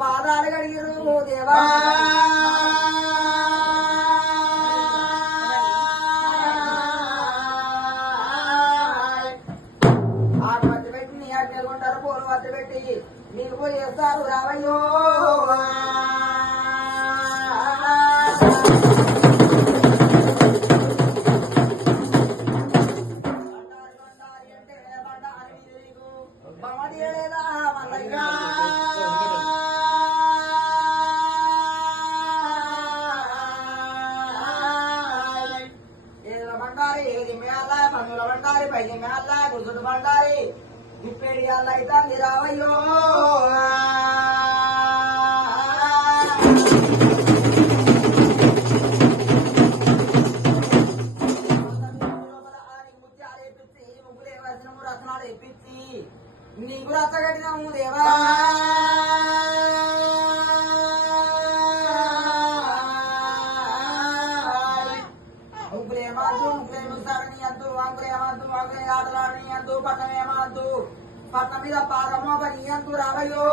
పాదాలు కడిగిరు దేవా ఆడవద్ద పెట్టి నీ అడ్డలుంటారు పూలు వద్ద పెట్టి నీకు పోయి చేస్తారు రావయ్యో మందుల బండారి పైకి మేళ్ళ గుర్తుడు బండారి ముప్పేడి అయితే రావయ్యో ముగ్గులు వేసినాము రత్నాలు ఎప్పించి నీకు రచ్చ కట్టినాము దేవా ఆటలాడని అందు పట్టణమేమందు పట్నం మీద పాదమో పని అందు రావయ్యో